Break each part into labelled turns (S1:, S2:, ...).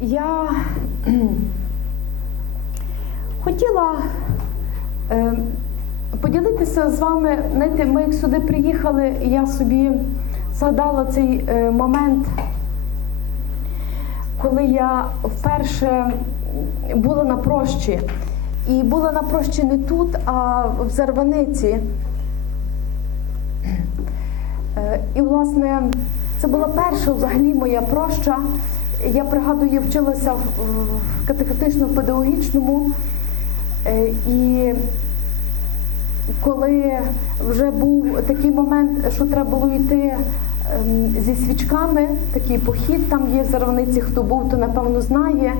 S1: я хотіла е, поділитися з вами. Знаєте, ми як сюди приїхали, я собі згадала цей е, момент, коли я вперше була на прощі. І була на прощі не тут, а в Зарваниці. Е, І, власне, це була перша взагалі моя проща. Я пригадую, вчилася в катехетично-педагогічному. Е, І коли вже був такий момент, що треба було йти ем, зі свічками, такий похід там є в Зарваниці, хто був, то напевно знає.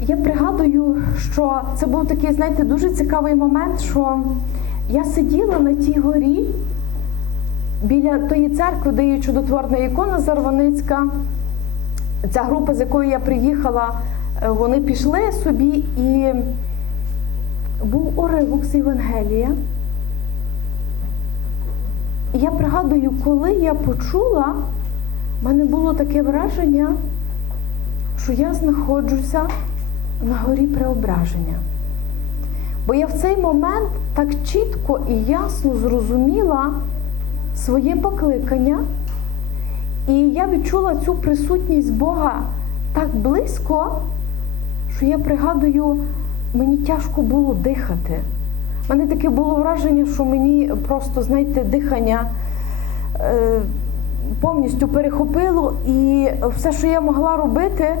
S1: Я пригадую, що це був такий, знаєте, дуже цікавий момент, що я сиділа на тій горі біля тої церкви, де є чудотворна ікона Зарваницька. Ця група, з якою я приїхала, е, вони пішли собі і був уривок з Євангелія. І я пригадую, коли я почула, в мене було таке враження, що я знаходжуся на горі преображення. Бо я в цей момент так чітко і ясно зрозуміла своє покликання, і я відчула цю присутність Бога так близько, що я пригадую, мені тяжко було дихати. У мене таке було враження, що мені просто, знаєте, дихання е, повністю перехопило, і все, що я могла робити, е,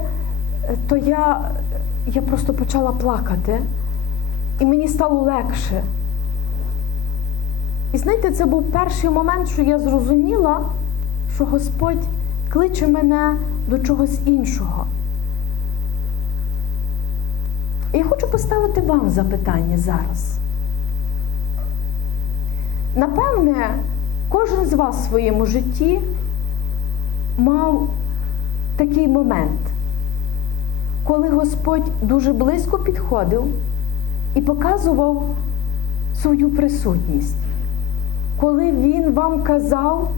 S1: то я, я просто почала плакати, і мені стало легше. І знаєте, це був перший момент, що я зрозуміла, що Господь кличе мене до чогось іншого. І я хочу поставити вам запитання зараз. Напевне, кожен з вас в своєму житті мав такий момент, коли Господь дуже близько підходив і показував свою присутність, коли Він вам казав,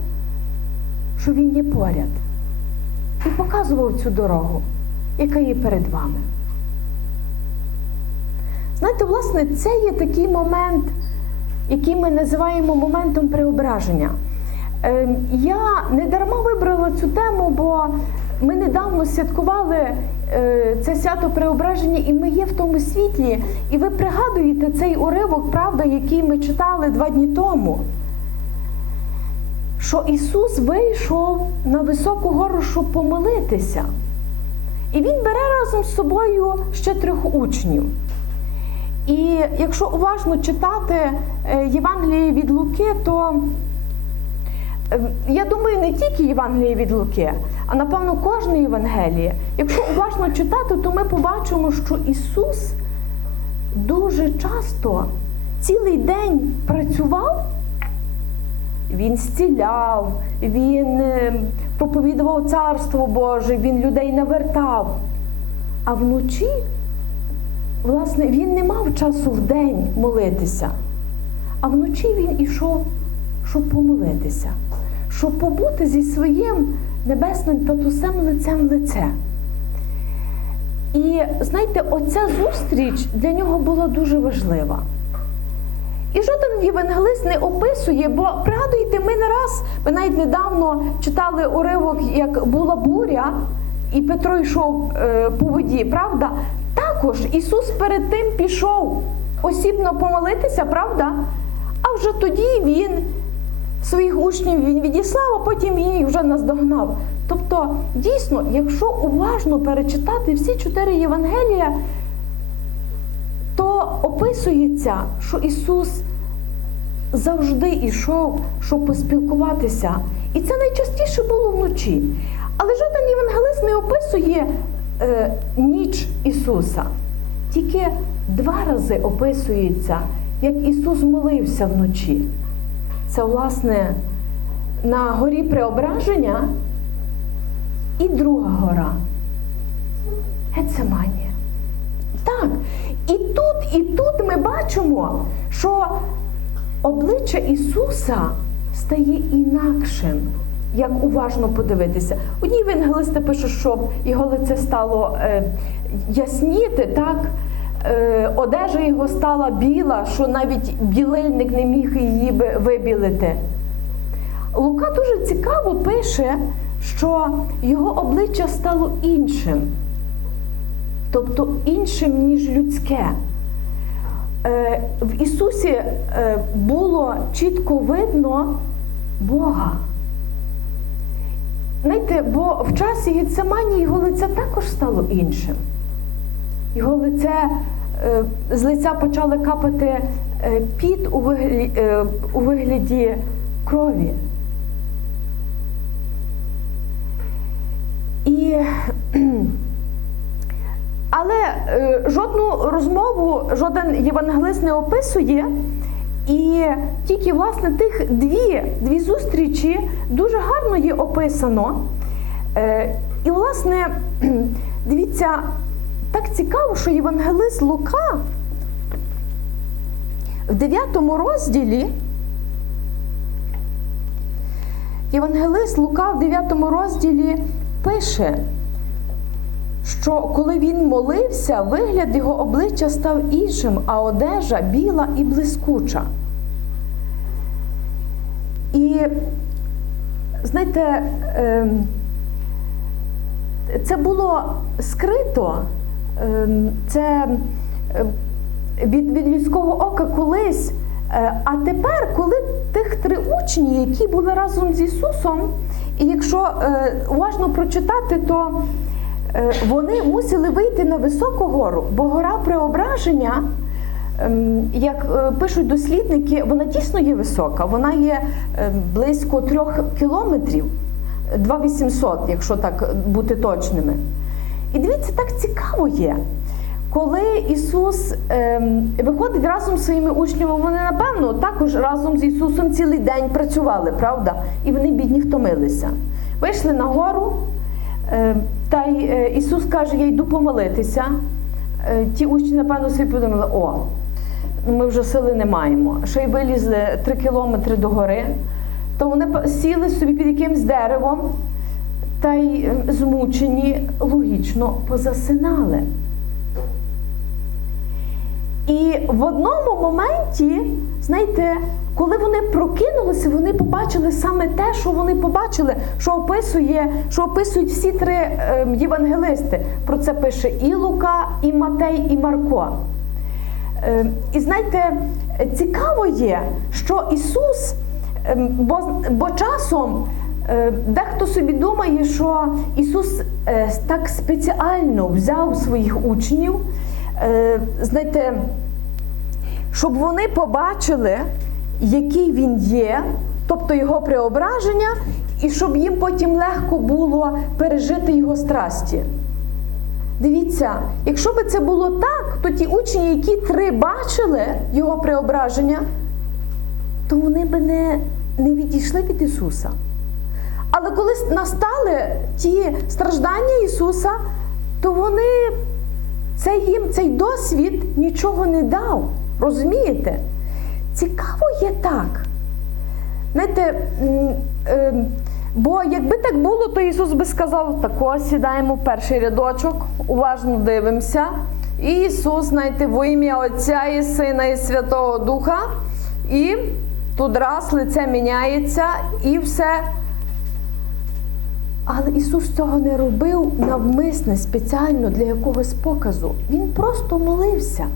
S1: що Він є поряд, і показував цю дорогу, яка є перед вами. Знаєте, власне, це є такий момент, який ми називаємо моментом преображення. Ем, Я не дарма вибрала цю тему, бо ми недавно святкували е, це свято преображення, і ми є в тому світлі. І ви пригадуєте цей уривок, правда, який ми читали два дні тому. Що Ісус вийшов на високу гору, щоб помолитися. І Він бере разом з собою ще трьох учнів. І якщо уважно читати е, Євангеліє від Луки, то е, я думаю, не тільки Євангеліє від Луки, а напевно кожне Євангеліє. Якщо уважно читати, то ми побачимо, що Ісус дуже часто цілий день працював, Він зціляв, Він е, проповідував Царство Боже, Він людей навертав. А вночі власне, він не мав часу в день молитися, а вночі він ішов, щоб помолитися, щоб побути зі своїм небесним татусем лицем в лице. І знаєте, оця зустріч для нього була дуже важлива. І жоден євангелист не описує, бо пригадуєте, ми не раз, ми навіть недавно читали уривок, як була буря, і Петро йшов е, по воді, правда? Також Ісус перед тим пішов осібно помолитися, правда? А вже тоді Він своїх учнів він відіслав, а потім їх вже наздогнав. Тобто, дійсно, якщо уважно перечитати всі чотири Євангелія, то описується, що Ісус завжди йшов, щоб поспілкуватися. І це найчастіше було вночі. Але жоден євангелист не описує е, ніч Ісуса. Тільки два рази описується, як Ісус молився вночі. Це, власне, на горі Преображення і друга гора Гецеманія. Так, і тут, і тут ми бачимо, що обличчя Ісуса стає інакшим. як уважно подивитися. Одні евангелисти пишуть, що його лице стало е, ясніти, так? Е, одежа його стала біла, що навіть білильник не міг її вибілити. Лука дуже цікаво пише, що його обличчя стало іншим, тобто іншим, ніж людське. Е, В Ісусі е, було чітко видно Бога. Знаєте, бо в часі Гецемані його лице також стало іншим. Його лице е, з лиця почали капати піт у вигляді, у вигляді крові. І, жодну розмову жоден євангелист не описує. І тільки власне тих дві, дві зустрічі дуже гарно є описано. Е, і, власне, дивіться, так цікаво, що євангелист Лука в 9 розділі. Євангелист Лука в 9 розділі пише, що коли він молився, вигляд його обличчя став іншим, а одежа біла і блискуча. І, знаєте, ем, це було скрито, ем, це е, від, від людського ока колись. Е, А тепер, коли тих три учні, які були разом з Ісусом, і якщо е, уважно прочитати, то вони мусили вийти на високу гору, бо гора преображення, ем, як е, пишуть дослідники, вона дійсно є висока, вона є е, близько трьох кілометрів, 2800, якщо так бути точними. І дивіться, так цікаво є. Коли Ісус ем, виходить разом з своїми учнями, вони напевно також разом з Ісусом цілий день працювали, правда? І вони бідні втомилися. Вийшли на гору, е, та й е, Ісус каже, я йду помолитися. Е, ті учні, напевно, собі подумали, о, ми вже сили не маємо. Ще й вилізли три кілометри до гори, то вони сіли собі під якимсь деревом та й е, змучені логічно позасинали. І в одному моменті, знаєте, коли вони прокинулися, вони побачили саме те, що вони побачили, що описує, що описують всі три е, євангелисти. Про це пише і Лука, і Матей, і Марко. Е, і знаєте, цікаво є, що Ісус, е, бо, бо часом дехто собі думає, що Ісус е, так спеціально взяв своїх учнів, знаєте, щоб вони побачили, який він є, тобто його преображення, і щоб їм потім легко було пережити його страсті. Дивіться, якщо б це було так, то ті учні, які три бачили його преображення, то вони б не, не відійшли від Ісуса. Але коли настали ті страждання Ісуса, то вони це їм цей досвід нічого не дав. Розумієте? Цікаво є так. Знаєте, е, бо якби так було, то Ісус би сказав, тако сідаємо перший рядочок, уважно дивимося. І Ісус, знаєте, в ім'я Отця і Сина і Святого Духа. І тут раз лице міняється, і все. Але Ісус цього не робив навмисне, спеціально для якогось показу. Він просто молився.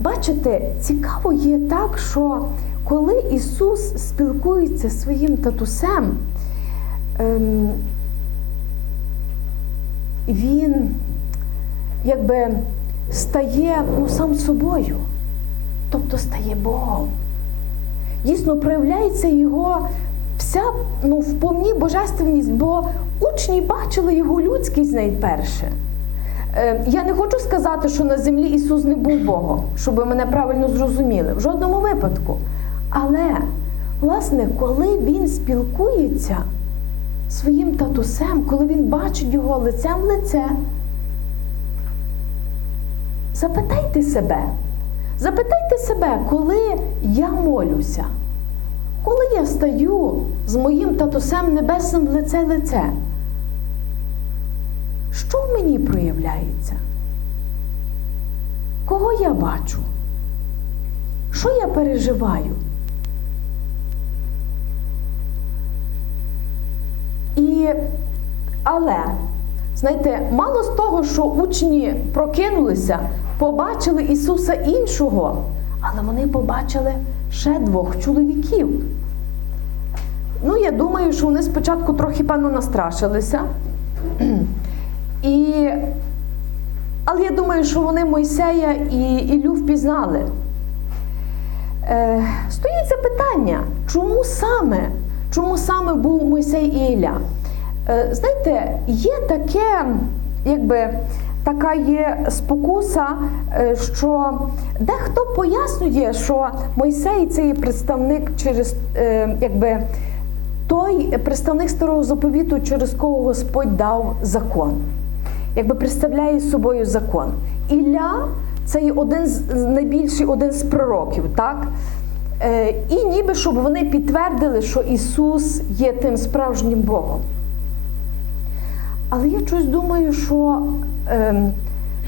S1: Бачите, цікаво є так, що коли Ісус спілкується зі своїм татусем, ем, Він якби стає ну, сам собою, тобто стає Богом. Дійсно проявляється його вся ну, вповні божественність, бо учні бачили його людськість найперше. Е, Я не хочу сказати, що на землі Ісус не був Богом, щоб мене правильно зрозуміли, в жодному випадку. Але, власне, коли він спілкується своїм татусем, коли він бачить його лицем в лице, запитайте себе, запитайте себе, коли я молюся, коли я стаю з моїм татусем небесним лице лице, що в мені проявляється? Кого я бачу? Що я переживаю? І, але, знаєте, мало з того, що учні прокинулися, побачили Ісуса іншого, але вони побачили ще двох чоловіків. Ну, я думаю, що вони спочатку трохи певно настрашилися. І... Але я думаю, що вони Мойсея і Ілю впізнали. Е, Стоїть запитання, чому саме? Чому саме був Мойсей і Ілля? Е, Знаєте, є таке, якби така є спокуса, е, що дехто пояснює, що Мойсей це є представник через е, якби. Той представник старого заповіту, через кого Господь дав закон, якби представляє собою закон. Ілля це є один з найбільший один з пророків, так? Е, і ніби щоб вони підтвердили, що Ісус є тим справжнім Богом. Але я щось думаю, що, е,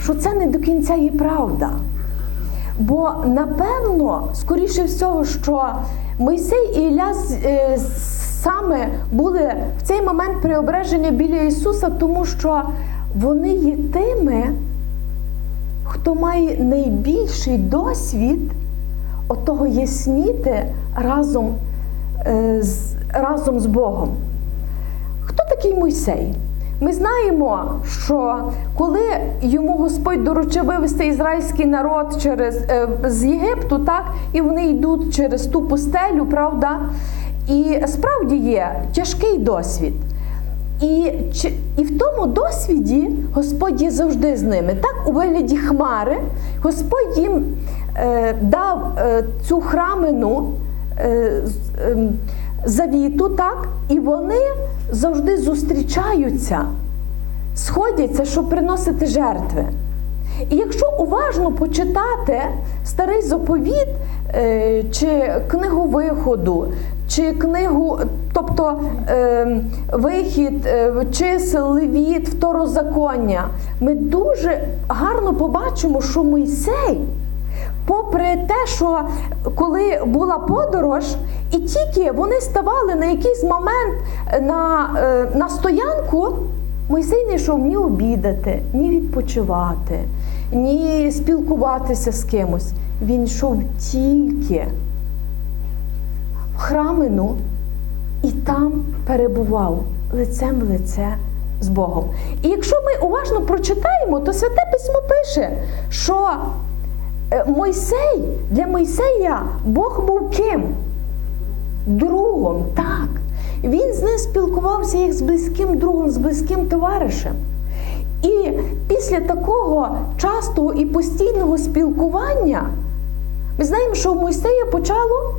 S1: що це не до кінця є правда. Бо напевно, скоріше всього, що Мойсей і Ілля е, саме були в цей момент преображення біля Ісуса, тому що вони є тими, хто має найбільший досвід отого ясніти разом, е, з, разом з Богом. Хто такий Мойсей? Ми знаємо, що коли йому Господь доручив вивести ізраїльський народ через, е, з Єгипту, так, і вони йдуть через ту пустелю, правда? І справді є тяжкий досвід. І і в тому досвіді Господь є завжди з ними. Так, у вигляді хмари Господь їм е, дав е, цю храмину е, е, завіту, так, і вони завжди зустрічаються, сходяться, щоб приносити жертви. І якщо уважно почитати старий заповіт е, чи книгу виходу, чи книгу, тобто е, вихід, е, чисел, левіт, второзаконня, ми дуже гарно побачимо, що Мойсей. Попри те, що коли була подорож, і тільки вони ставали на якийсь момент на на стоянку, Мойсей не йшов ні обідати, ні відпочивати, ні спілкуватися з кимось. Він йшов тільки храмину і там перебував лицем в лице з Богом. І якщо ми уважно прочитаємо, то Святе Письмо пише, що Мойсей для Мойсея Бог був ким? Другом, так. Він з ним спілкувався як з близьким другом, з близьким товаришем. І після такого частого і постійного спілкування ми знаємо, що у Мойсея почало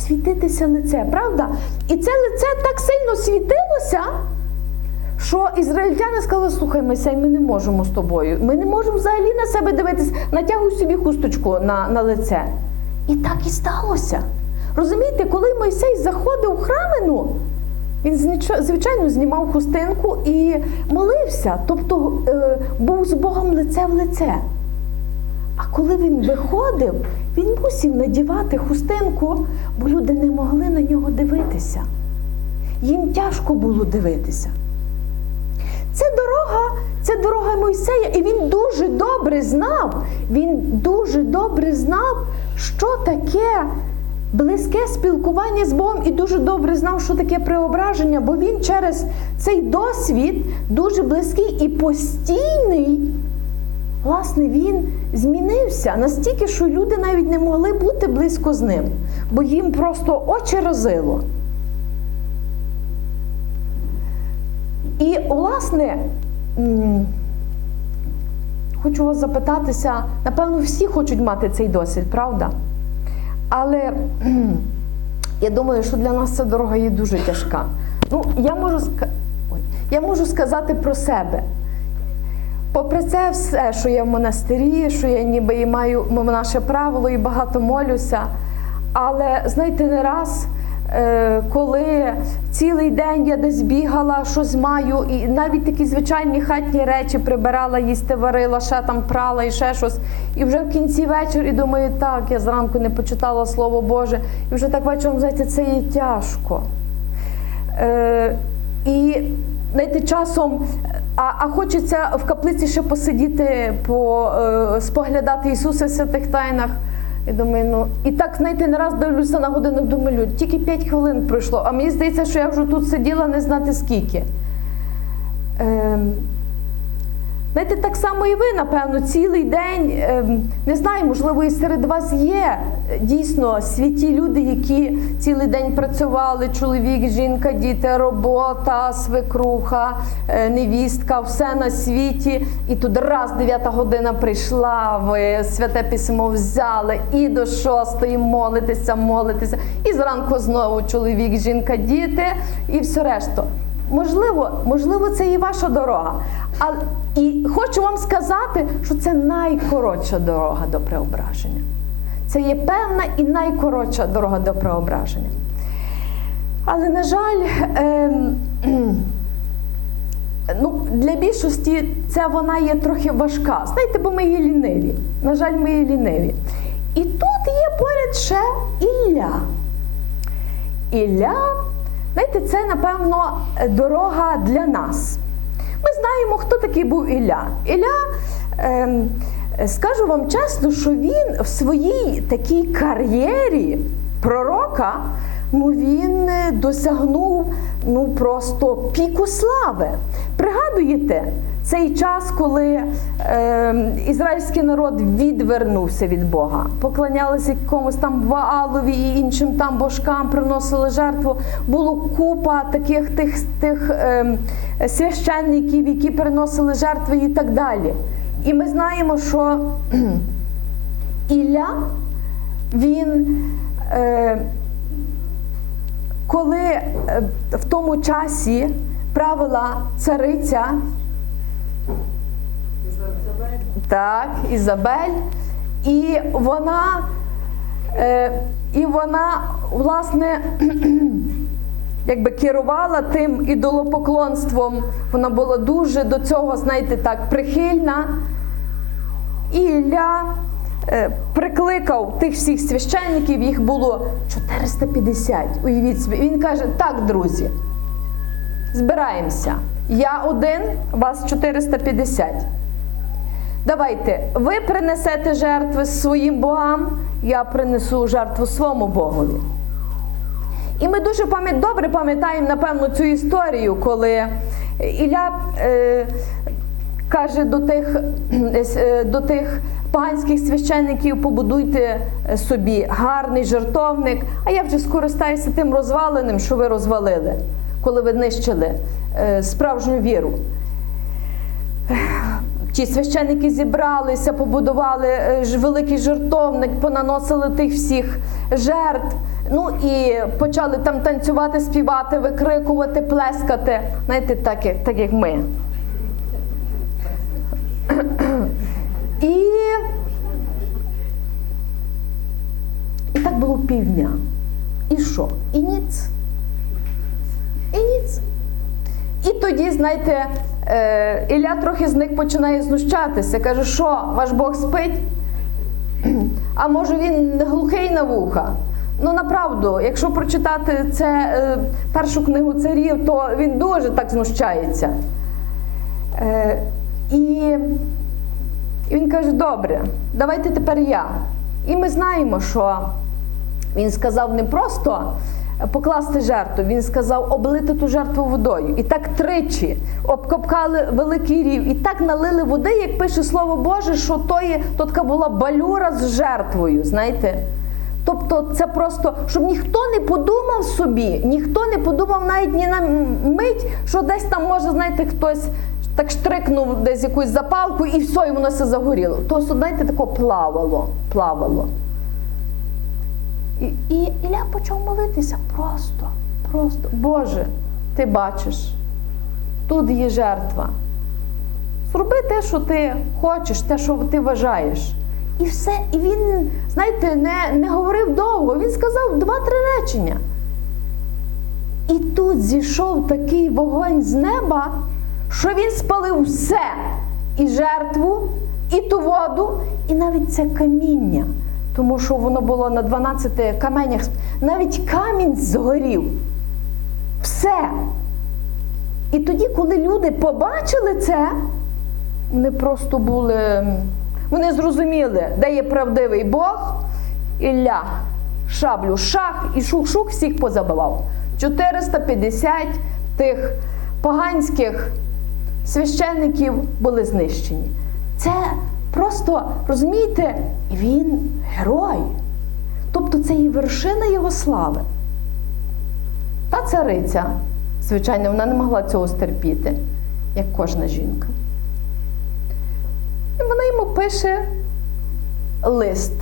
S1: світитися лице, правда? І це лице так сильно світилося, що ізраїльтяни сказали, слухай, Мойсей, ми не можемо з тобою. Ми не можемо взагалі на себе дивитися, натягуй собі хусточку на, на лице. І так і сталося. Розумієте, коли Мойсей заходив в храмину, він звичайно знімав хустинку і молився, тобто е, був з Богом лице в лице. А коли він виходив, він мусив надівати хустинку, бо люди не могли на нього дивитися. Їм тяжко було дивитися. Це дорога, це дорога Мойсея, і він дуже добре знав, він дуже добре знав, що таке близьке спілкування з Богом і дуже добре знав, що таке преображення, бо він через цей досвід дуже близький і постійний. Власне, він змінився настільки, що люди навіть не могли бути близько з ним, бо їм просто очі розило. І, власне, хочу вас запитатися, напевно, всі хочуть мати цей досвід, правда? Але я думаю, що для нас ця дорога є дуже тяжка. Ну, я можу я можу сказати про себе. Попри це все, що я в монастирі, що я ніби і маю наше правило і багато молюся. Але знаєте, не раз е, коли цілий день я десь бігала, щось маю, і навіть такі звичайні хатні речі прибирала, їсти варила, ще там прала і ще щось. І вже в кінці вечора і думаю, так, я зранку не почитала Слово Боже, і вже так вечором, знаєте, це є тяжко. Е, і знаєте, часом, а, а хочеться в каплиці ще посидіти, по, е, споглядати Ісуса в святих тайнах. І думаю, ну і так, знаєте, не раз дивлюся на годинник, думаю, «Люд, тільки 5 хвилин пройшло, а мені здається, що я вже тут сиділа не знати скільки. Ем, Знаєте, так само і ви, напевно, цілий день, ем, не знаю, можливо, і серед вас є е, дійсно святі люди, які цілий день працювали: чоловік, жінка, діти, робота, свекруха, е, невістка, все на світі. І тут раз дев'ята година прийшла, ви святе письмо взяли і до шостої молитеся, молитеся. І зранку знову чоловік, жінка, діти, і все решта. Можливо, можливо, це і ваша дорога. А, і хочу вам сказати, що це найкоротша дорога до преображення. Це є певна і найкоротша дорога до преображення. Але, на жаль, ем, ну, для більшості це вона є трохи важка. Знаєте, бо ми є ліниві. На жаль, ми є ліниві. І тут є поряд ще Ілля. Ілля, знаєте, це, напевно, дорога для нас. Ми знаємо, хто такий був Ілля. Ілля, ем, скажу вам чесно, що він в своїй такій кар'єрі пророка ну, він е, досягнув ну, просто піку слави. Пригадуєте цей час, коли е, ізраїльський народ відвернувся від Бога, поклонялися якомусь там Ваалові і іншим там божкам, приносили жертву. Було купа таких тих, тих е, священників, які приносили жертви і так далі. І ми знаємо, що Ілля, він. Е, коли е, в тому часі правила цариця так, Ізабель, і вона, е, і вона, власне, якби керувала тим ідолопоклонством, вона була дуже до цього, знаєте, так, прихильна. І Ілля прикликав тих всіх священників, їх було 450. Уявіть собі. Він каже: так, друзі, збираємося. Я один, вас 450. Давайте, ви принесете жертви своїм богам, я принесу жертву своєму Богові. І ми дуже пам'ят, добре пам'ятаємо, напевно, цю історію, коли Ілля е, каже до тих, е, до тих поганських священників, побудуйте собі гарний жертовник, а я вже скористаюся тим розваленим, що ви розвалили, коли ви нищили е, справжню віру. Ті священники зібралися, побудували е, великий жертовник, понаносили тих всіх жертв. Ну і почали там танцювати, співати, викрикувати, плескати. Знаєте, так як, так як ми. І, і так було півдня. І що? І ніц. І ніц. І тоді, знаєте, е, Ілля трохи з них починає знущатися. Каже, що ваш Бог спить? А може він глухий на вуха? Ну направду, якщо прочитати це е, першу книгу царів, то він дуже так знущається. І, і він каже: добре, давайте тепер я. І ми знаємо, що він сказав не просто покласти жертву, він сказав облити ту жертву водою. І так тричі обкопкали великий рів, і так налили води, як пише слово Боже, що то, є, то така була балюра з жертвою. знаєте. Тобто це просто, щоб ніхто не подумав собі, ніхто не подумав навіть ні на мить, що десь там може, знаєте, хтось так штрикнув десь якусь запалку і все, і воно все загоріло. То, знаєте, тако плавало, плавало. І, і Ілля почав молитися просто, просто. Боже, ти бачиш, тут є жертва. Зроби те, що ти хочеш, те, що ти вважаєш. І все. І він, знаєте, не, не говорив довго. Він сказав два-три речення. І тут зійшов такий вогонь з неба, що він спалив все і жертву, і ту воду, і навіть це каміння, тому що воно було на 12 каменях. Навіть камінь згорів. Все. І тоді, коли люди побачили це, вони просто були. Вони зрозуміли, де є правдивий Бог, Ілля, шаблю, шах і шух-шух всіх позабивав. 450 тих поганських священників були знищені. Це просто, розумієте, він герой. Тобто це і вершина його слави. Та цариця, звичайно, вона не могла цього стерпіти, як кожна жінка. І вона йому пише лист.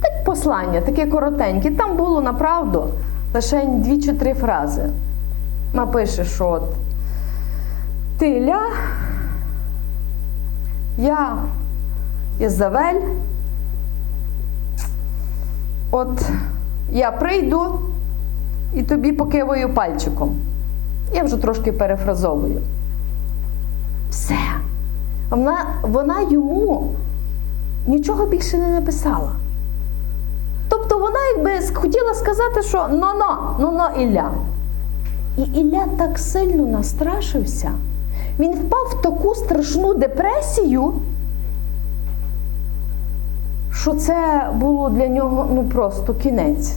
S1: Так послання, таке коротеньке. Там було направду лише дві чи три фрази. Вона пише, що от ти Ілля, я Єзавель, от я прийду і тобі покиваю пальчиком. Я вже трошки перефразовую. Все. Вона, вона йому нічого більше не написала. Тобто вона якби хотіла сказати, що но-но, но-но Ілля. І Ілля так сильно настрашився, він впав в таку страшну депресію, що це було для нього ну, просто кінець.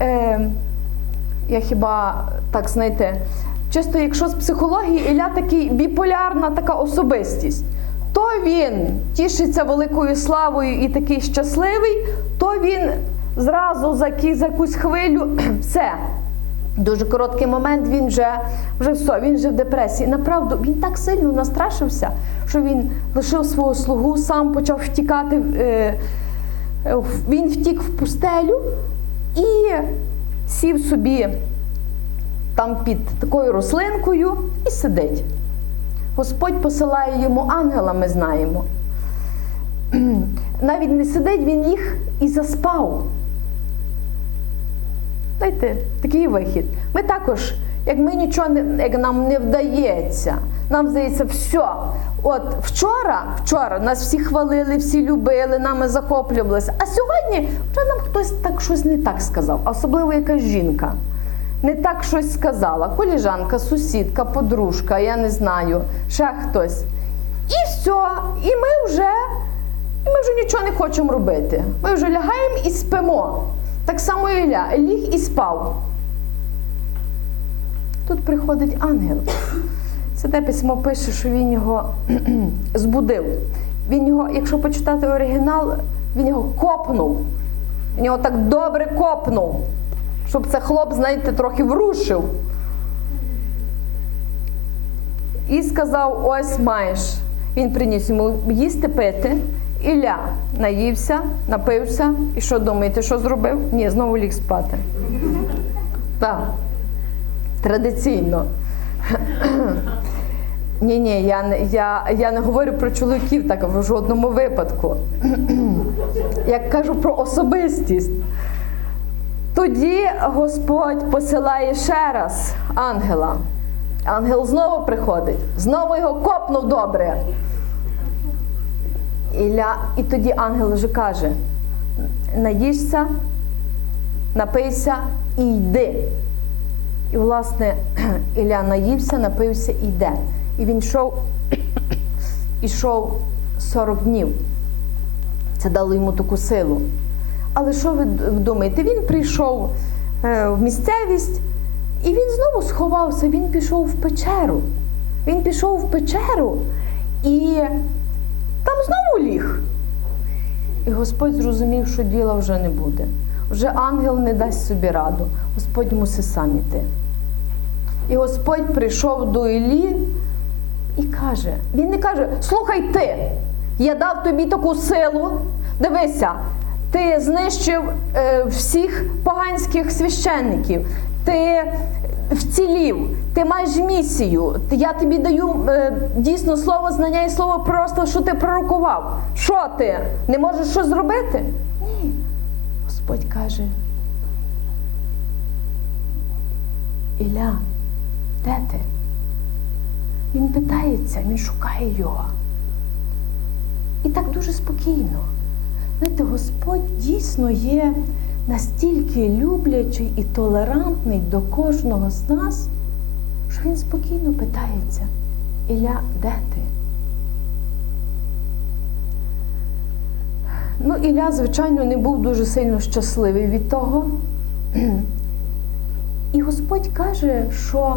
S1: Е, я хіба так знаєте, чисто якщо з психології Ілля такий біполярна така особистість, то він тішиться великою славою і такий щасливий, то він зразу за, якусь хвилю все. Дуже короткий момент він вже, вже все, він вже в депресії. Направду, він так сильно настрашився, що він лишив свого слугу, сам почав втікати. Е, він втік в пустелю і сів собі там під такою рослинкою і сидить. Господь посилає йому ангела, ми знаємо. Навіть не сидить, він їх і заспав. Знаєте, такий вихід. Ми також, як ми нічого не як нам не вдається, нам здається, все. От вчора, вчора нас всі хвалили, всі любили, нами захоплювалися. А сьогодні вже нам хтось так щось не так сказав, особливо якась жінка. Не так щось сказала. Коліжанка, сусідка, подружка, я не знаю, ще хтось. І все, і ми вже, і ми вже нічого не хочемо робити. Ми вже лягаємо і спимо. Так само Ілля ліг і спав. Тут приходить ангел. Святе письмо пише, що він його збудив. Він його, якщо почитати оригінал, він його копнув. Він його так добре копнув, щоб це хлоп, знаєте, трохи врушив. І сказав: ось маєш. Він приніс йому їсти пити. Ілля наївся, напився. І що думаєте, що зробив? Ні, знову ліг спати. Так. Традиційно. Ні, ні, я не, я, я не говорю про чоловіків так в жодному випадку. Я кажу про особистість. Тоді Господь посилає ще раз ангела. Ангел знову приходить, знову його копнув добре. Ілля, і тоді ангел вже каже: наїжся, напийся і йди. І, власне, Ілля наївся, напився і йде. І він йшов, ішов 40 днів. Це дало йому таку силу. Але що ви думаєте? Він прийшов е, в місцевість і він знову сховався, він пішов в печеру. Він пішов в печеру і там знову ліг. І Господь зрозумів, що діла вже не буде. Вже ангел не дасть собі раду. Господь мусить сам іти. І Господь прийшов до Іллі і каже: Він не каже, слухай ти, я дав тобі таку силу. Дивися, ти знищив е, всіх поганських священників, ти вцілів, ти маєш місію. Я тобі даю е, дійсно слово знання і слово просто, що ти пророкував. Що ти? Не можеш щось зробити? Ні. Господь каже: Ілля, де ти? Він питається, він шукає його. І так дуже спокійно. Знаєте, Господь дійсно є настільки люблячий і толерантний до кожного з нас, що він спокійно питається, Ілля, де ти? Ну, Ілля, звичайно, не був дуже сильно щасливий від того. І Господь каже, що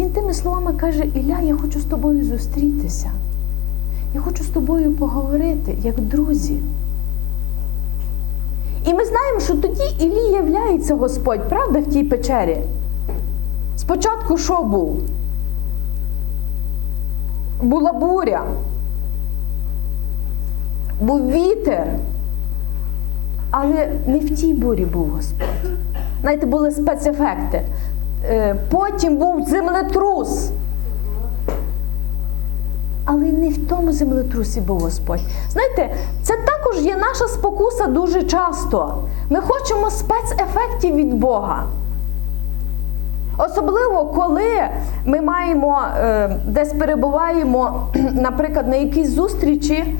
S1: він тими словами каже: Ілля, я хочу з тобою зустрітися. Я хочу з тобою поговорити, як друзі. І ми знаємо, що тоді Іллі являється Господь, правда, в тій печері? Спочатку що був? Була буря, був вітер, але не в тій бурі був Господь. Знаєте, були спецефекти. Е, Потім був землетрус. Але не в тому землетрусі був Господь. Знаєте, це також є наша спокуса дуже часто. Ми хочемо спецефектів від Бога. Особливо, коли ми маємо е, десь перебуваємо, наприклад, на якійсь зустрічі,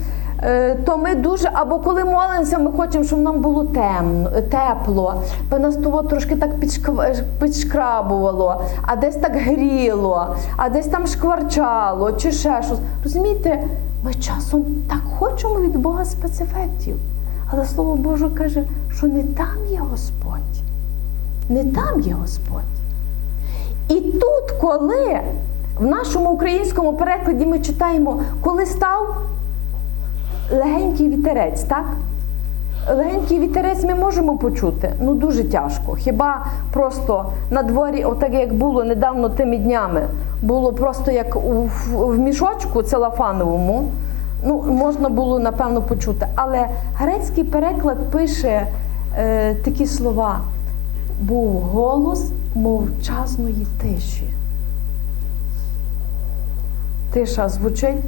S1: то ми дуже, або коли молимося, ми хочемо, щоб нам було темно, тепло, бо нас того трошки так підшкрабувало, а десь так гріло, а десь там шкварчало, чи ще щось. Розумієте, ми часом так хочемо від Бога спецефектів. Але Слово Боже каже, що не там є Господь. Не там є Господь. І тут, коли в нашому українському перекладі ми читаємо, коли став легенький вітерець, так? Легенький вітерець ми можемо почути, ну дуже тяжко. Хіба просто на дворі, отак як було недавно тими днями, було просто як у, в, мішочку целофановому, ну можна було напевно почути. Але грецький переклад пише е, такі слова: був голос мовчазної тиші. Тиша звучить.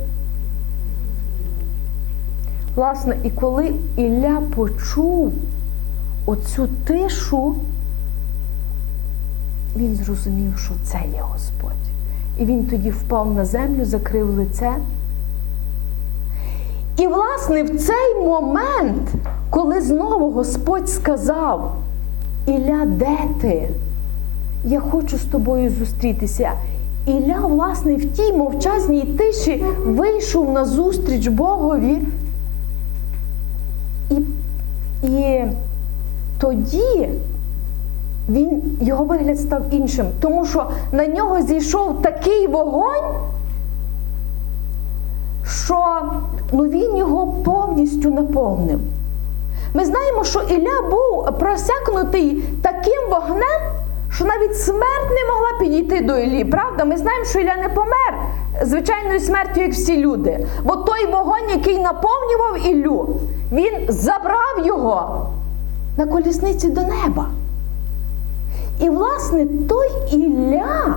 S1: Власне, і коли Ілля почув оцю тишу, він зрозумів, що це є Господь. І він тоді впав на землю, закрив лице. І, власне, в цей момент, коли знову Господь сказав: Ілля, де ти? Я хочу з тобою зустрітися. Ілля, власне, в тій мовчазній тиші вийшов на зустріч Богові. І, тоді він, його вигляд став іншим, тому що на нього зійшов такий вогонь, що ну, він його повністю наповнив. Ми знаємо, що Ілля був просякнутий таким вогнем, що навіть смерть не могла підійти до Іллі. Правда? Ми знаємо, що Ілля не помер звичайною смертю, як всі люди. Бо той вогонь, який наповнював Іллю, він забрав його на колісниці до неба. І, власне, той Ілля,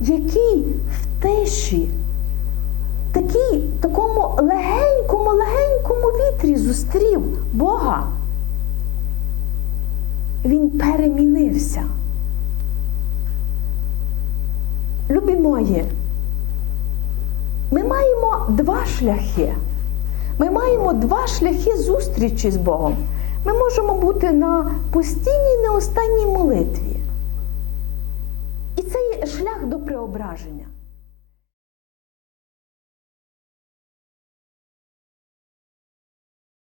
S1: який в тиші, такий, такому легенькому, легенькому вітрі зустрів Бога, він перемінився. Любі мої, ми маємо два шляхи. Ми маємо два шляхи зустрічі з Богом. Ми можемо бути на постійній неостанній молитві. І це є шлях до преображення.